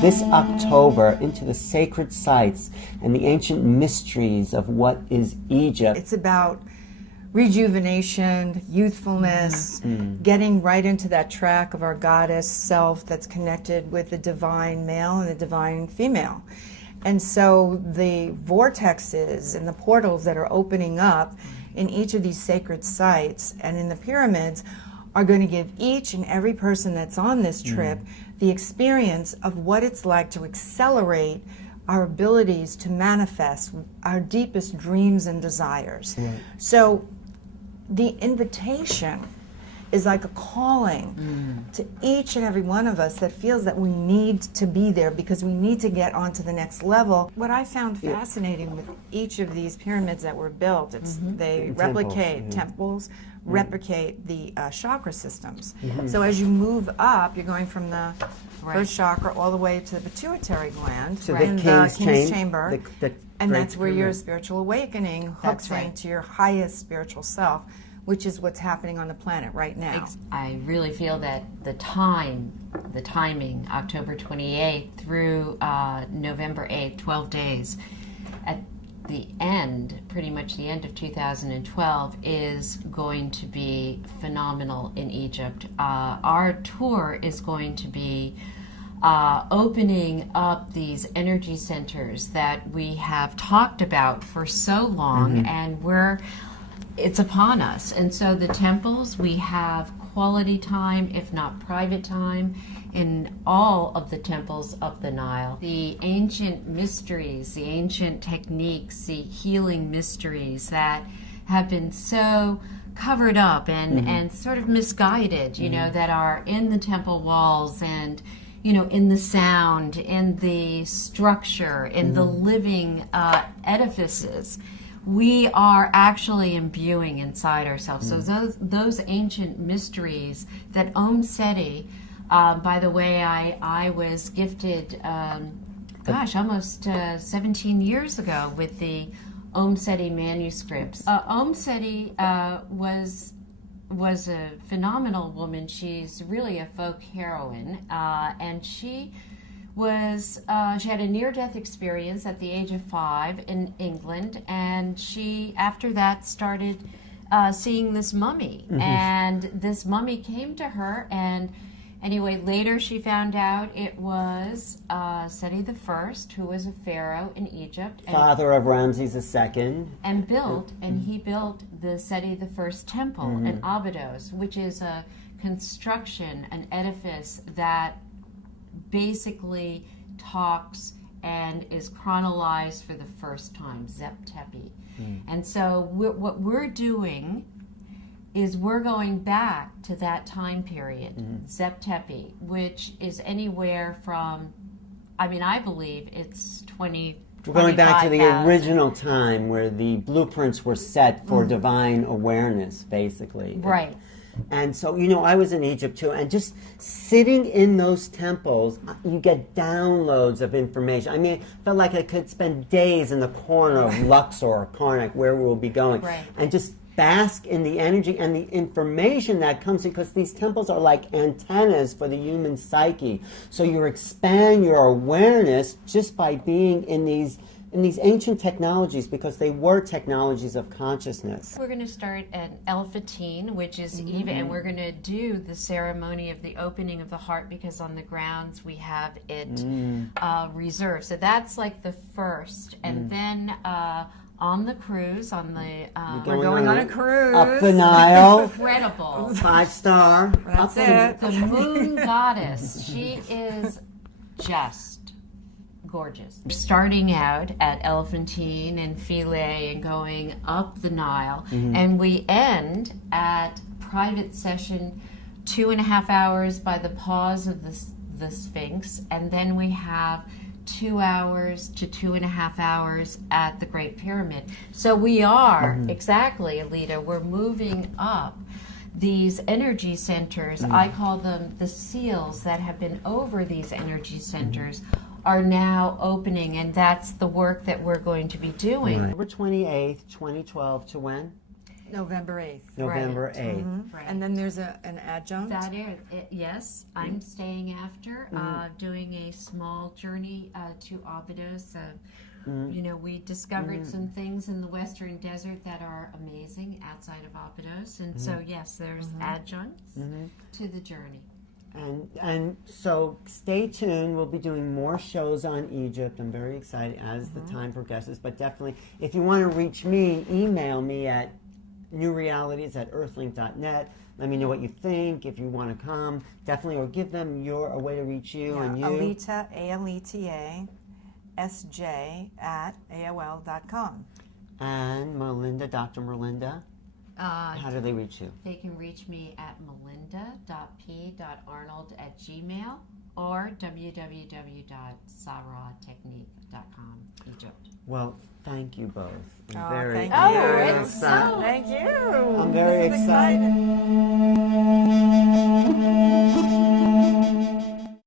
this October into the sacred sites and the ancient mysteries of what is Egypt. It's about rejuvenation, youthfulness, getting right into that track of our goddess self that's connected with the divine male and the divine female. And so the vortexes and the portals that are opening up in each of these sacred sites and in the pyramids are going to give each and every person that's on this trip the experience of what it's like to accelerate our abilities to manifest our deepest dreams and desires. So the invitation is like a calling to each and every one of us that feels that we need to be there because we need to get onto the next level. What I found fascinating with each of these pyramids that were built, they replicate temples, replicate the chakra systems. So as you move up, you're going from the first chakra all the way to the pituitary gland, To and the the king's chamber. And that's where your spiritual awakening hooks into your highest spiritual self, which is what's happening on the planet right now. I really feel that the timing, October 28th through November 8th, 12 days, at the end, pretty much the end of 2012, is going to be phenomenal in Egypt. Our tour is going to be opening up these energy centers that we have talked about for so long, and it's upon us. And so the temples, we have quality time, if not private time, in all of the temples of the Nile. The ancient mysteries, the ancient techniques, the healing mysteries that have been so covered up and sort of misguided, you know, that are in the temple walls and, you know, in the sound, in the structure, in the living edifices. We are actually imbuing inside ourselves. So those ancient mysteries that Om Seti, by the way, I was gifted, almost 17 years ago with the Om Seti manuscripts. Om Seti was a phenomenal woman. She's really a folk heroine, and she had a near-death experience at the age of 5 in England, and she, after that, started seeing this mummy. And this mummy came to her, and anyway, later she found out it was Seti I, who was a pharaoh in Egypt. Father of Ramses II. And he built the Seti I temple in Abydos, which is a construction, an edifice that basically talks and is chronologized for the first time, Zep Tepi. And so what we're doing is we're going back to that time period, Zep Tepi, which is anywhere from, I believe it's 20, We're going back to the original time where the blueprints were set for divine awareness, basically. Right. And so, you know, I was in Egypt too, and just sitting in those temples, you get downloads of information. I mean, I felt like I could spend days in the corner of Luxor or Karnak, where we'll be going, and just bask in the energy and the information that comes, because these temples are like antennas for the human psyche. So you expand your awareness just by being in these ancient technologies, because they were technologies of consciousness. We're going to start at Elephantine, which is even, and we're going to do the ceremony of the opening of the heart, because on the grounds we have it reserved. So that's like the first. And then on the cruise, we're going on a cruise. Up the Nile. Incredible. 5-star. That's it. The moon goddess, she is just gorgeous. We're starting out at Elephantine and Philae and going up the Nile, and we end at private session, 2.5 hours by the paws of the Sphinx, and then we have 2 hours to 2.5 hours at the Great Pyramid. So we are, exactly, Alita, we're moving up these energy centers. I call them the seals that have been over these energy centers are now opening, and that's the work that we're going to be doing. October 28th, 2012 to when? November 8th. November Right. 8th. Right. And then there's an adjunct. That is, yes, I'm staying after, doing a small journey to Abydos. You know, we discovered some things in the Western Desert that are amazing outside of Abydos, and so yes, there's adjuncts to the journey. And so stay tuned. We'll be doing more shows on Egypt. I'm very excited as the time progresses. But definitely, if you want to reach me, email me at newrealities@earthlink.net. Let me know what you think. If you want to come, definitely, or give them a way to reach you and you. Aleta, ALETA, SJ at AOL.com. And Melinda, Dr. Melinda. How do they reach you? They can reach me at melinda.p.arnold@gmail or www.saratechnique.com, Egypt. Well, thank you both. Oh, Very thank Oh, you. it's so Thank you. I'm very This is excited. exciting.